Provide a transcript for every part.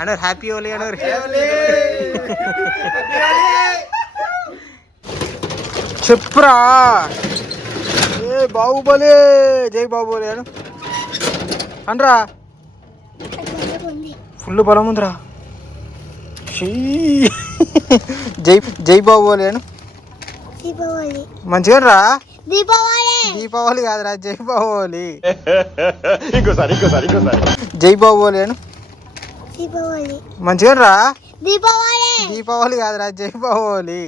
అనర్ happy Holi అనర్. చెప్పురా ఏ బాహుబలి, జై బాహుబలి అను అనరా. ఫుల్ బలం ఉందిరా. జై జై బాహుబలి అను. మంచిగా రా. దీపావళి కాదురా, జై బాహుబలి. ఇంకోసారి జై బాహుబలి అను. మంచిగా రా. దీపావళి కాదురా, జై బాహుబలి.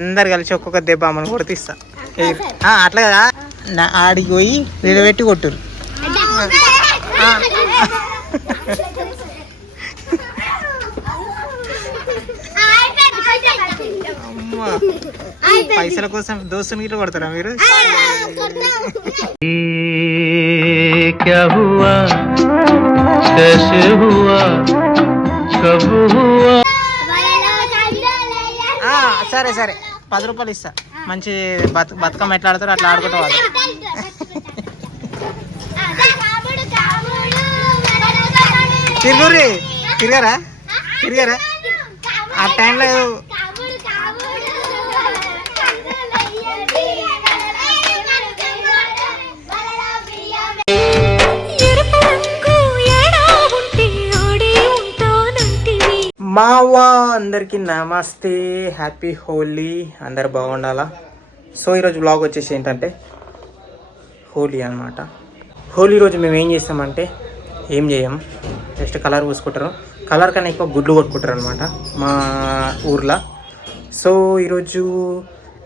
అందరు కలిసి ఒక్కొక్క దెబ్బ అమ్మని కొడుతిస్తా. అట్లా కదా, ఆడికి పోయి నిలబెట్టి కొట్టురు. పైసల కోసం దోస్తుని గిట్ల కొడతారా మీరు? क्या हुआ कैसे हुआ कब हुआ. సరే 10 రూపాయలు ఇస్తా. మంచి బతుకమ్మ ఎట్లా ఆడతారో అట్లా ఆడుకుంటా వాళ్ళు. తిరగరా ఆ టైంలో. మావా అందరికీ నమస్తే, హ్యాపీ హోలీ. అందరు బాగుండాలా. సో ఈరోజు బ్లాగ్ వచ్చేసి ఏంటంటే హోలీ అనమాట. హోలీ రోజు మేము ఏం చేస్తామంటే ఏం చేయం, జస్ట్ కలర్ పూసుకుంటారు. కలర్ కన్నా ఎక్కువ గుడ్లు కొట్టుకుంటారు అనమాట మా ఊర్లో. సో ఈరోజు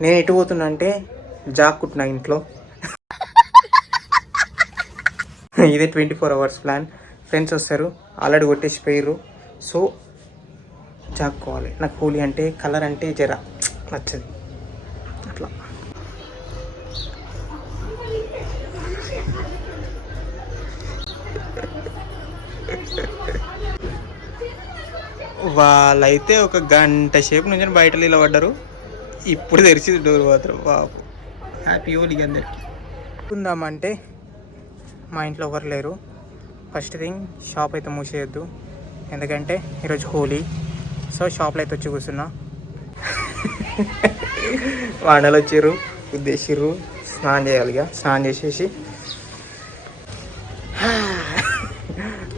నేను ఎటు పోతున్నా అంటే జాక్కుంటున్నా ఇంట్లో. ఇదే 24 hours ప్లాన్. ఫ్రెండ్స్ వస్తారు, ఆల్రెడీ కొట్టేసిపోయారు. సో జాక్కోవాలి. నాకు హోలీ అంటే కలర్ అంటే జర నచ్చదు అట్లా. వాళ్ళైతే ఒక గంట సేపు నుంచి బయట నిలబడ్డారు. ఇప్పుడు తెరిచి డోర్ పోతారు. బాబు హ్యాపీ హోలీ అందరికి. ఉందామంటే మా ఇంట్లో ఎవరు లేరు. ఫస్ట్ థింగ్ షాప్ అయితే మూసేయద్దు, ఎందుకంటే ఈరోజు హోలీ. సో షాప్లో అయితే వచ్చి కూర్చున్నా. వాడలు వచ్చిర్రు, ఉద్దేశిర్రు, స్నానం చేయాలిగా. స్నానం చేసేసి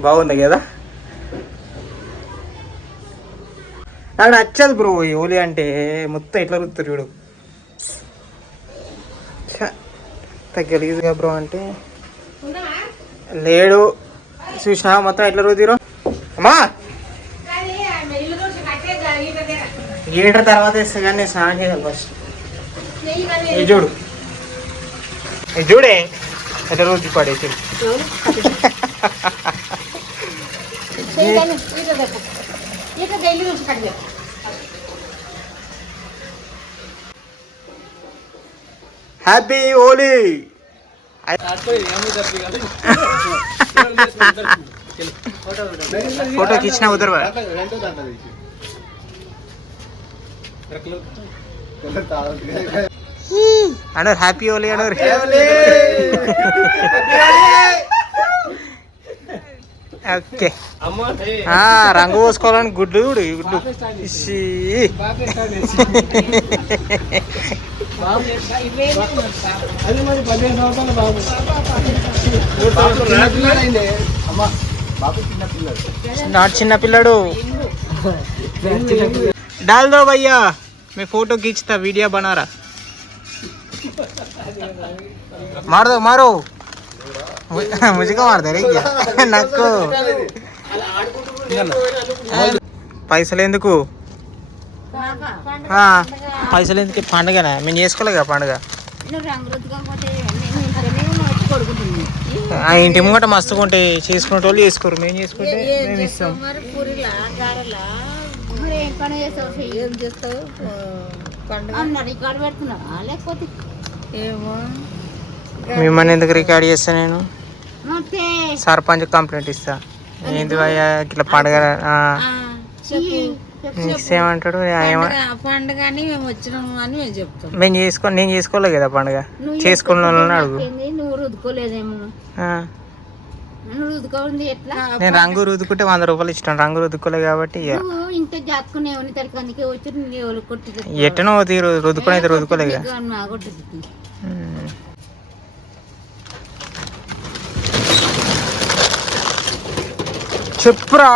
బాగుంది కదా. నాకు నచ్చదు బ్రో ఈ హోలీ అంటే. మొత్తం ఎట్లా రుద్దుతారు చూడు, గలీజ్గా బ్రో. అంటే లేడు చూసినా మొత్తం ఎట్లా రుద్దిరో. అమ్మా గీటర్ తర్వాత ఇస్తే కానీ నేను స్నానం చేయాలి ఫస్ట్. ఇది చూడే ఎట్లా రోజు పడేసి. హ్యాపీ హోలీ. फोटो खींचना उधर owner happy Holi owner okay రంగు పోసుకోవాలని గుడ్లు గుడ్లు నాట్ చిన్న పిల్లడు डाल दो भैया मैं फोटो खींचता वीडियो बना रहा मार दो मारो मुझे को मार दे रही क्या नको పైసలు ఎందుకు పైసలు ఎందుకు పండుగనే మేము చేసుకోలేదు కదా పండుగ ఆ ఇంటి ముంగట మస్తుకుంటే చేసుకునే వాళ్ళు చేసుకోరు మేము చేసుకుంటే మేము ఇస్తాం మిమ్మల్ని ఎందుకు రికార్డ్ చేస్తా నేను సర్పంచ్ కంప్లైంట్ ఇస్తా ఏంది భయ్యా ఇట్లా పండుగ ఇస్తామంటాడు పండుగ అని మేము వచ్చినాము అని మేము చెప్తాం నేను చేసుకోలేదు కదా పండుగ చేసుకున్న వాళ్ళని అడుగు నువ్వు రుద్దుకోలేదేమో రుద్దుకోండి ఎట్లా నేను రంగు రుద్దుకుంటే 100 రూపాయలు ఇష్టం రంగు రుద్దుకోలేదు కాబట్టి ఇంత జాతుకునేవని తరకానికి వచ్చి కొట్టి ఎట్టనో తీరు రుద్దుకుని అయితే రుద్దుకోలేదు చెప్పురా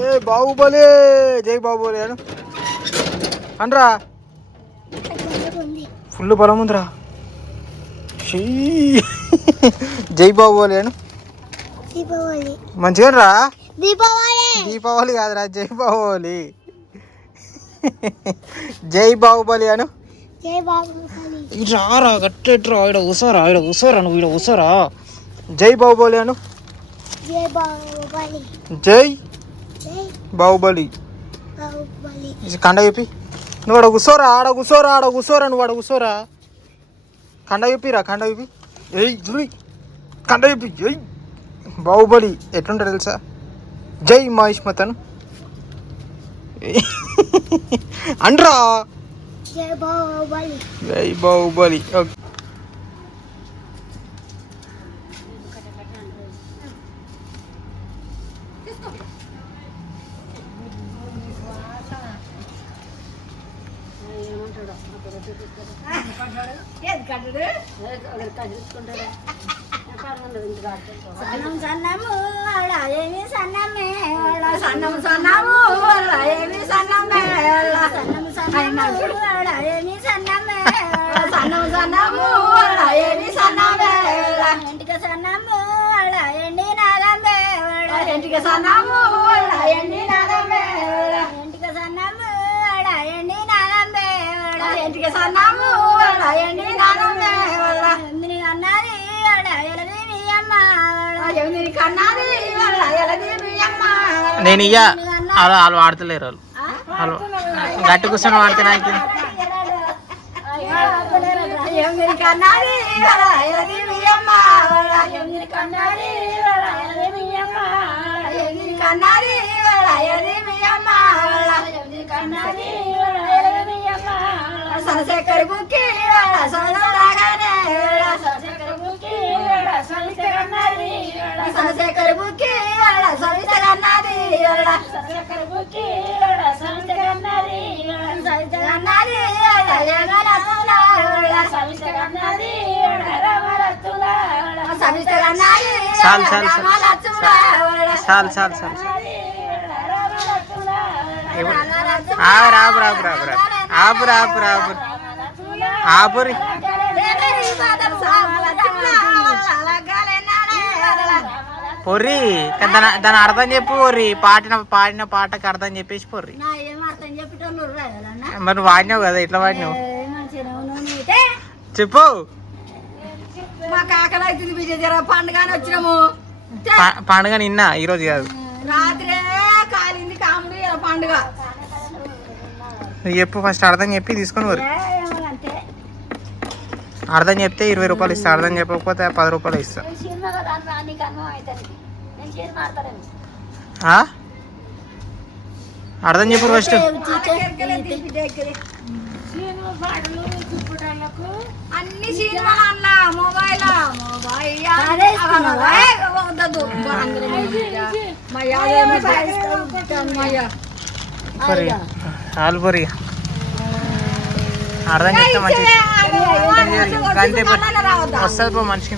ఏ బాహుబలి జై బాహుబలి అను అనరా ఫుల్ బలం ఉందిరా జై బాహుబలి అను మంచిగా రా దీపావళి కాదురా జై బాహుబలి జై బాహుబలి అను రారా గట్టెట్రా ఇక్కడ కూసారా నువ్వు ఇక్కడ కూసారా జై బాహుబలి అను జై బాహుబలి కండ చెప్పి నువ్వు ఆడ కూసోరా నువ్వు ఆడ కూసోరా కండ చెప్పిరా కండ చెప్పి ఏయ్ జుడి కండ చెప్పి జై బాహుబలి ఎట్లుంటారు తెలుసా జై మహిష్మతను అండ్రా జై బాహుబలి ఓకే సన్నం సన్నము ఏమి సన్నమే సన్నం సన్నము ఏమి సన్నమే సన్నం సన్నము ఏమి సన్నమే సన్నం సన్నము ఏమి సన్నమే ఇంటికి సన్నము ఎండి నాగమే ఇంటికి సన్నము ఎండి నాగమే ఇంటికి సన్నము ఎండి నాగమే ఇంటికి సన్నము ఎండి నాగమే ఎందిని అన్నది నేను ఇయ్య వాళ్ళు వాడతలేరు వాళ్ళు గట్టి కూర్చొని వాడితే నాకు సనశేఖర్ బుక్కి సనశేఖర్ బుక్కి సవితగన్నది చాలు చాలు చాలు చాలు చాలు ఆపురి పొర్రి దాని అర్థం చెప్పు పొర్రి పాడిన పాటకి అర్థం చెప్పేసి పొర్రి మరి నువ్వు వాడినావు కదా ఇట్లా వాడినావు చెప్పు మా కాకలు అవుతుంది విజయ పండుగ వచ్చినాము పండుగ నిన్న ఈరోజు కాదు రాత్రే కాలింది కాముడు పండుగ చెప్పు ఫస్ట్ అర్థం చెప్పి తీసుకొని వరి అర్థం చెప్తే 20 రూపాయలు ఇస్తా అర్థం చెప్పకపోతే 10 రూపాయలు ఇస్తా అర్థం చెప్పు ఫస్ట్ అన్ని సినిమా మొబైల్ ఆల్పరి అర్థం చెప్తే మంచిగా వస్తుంది మనిషికి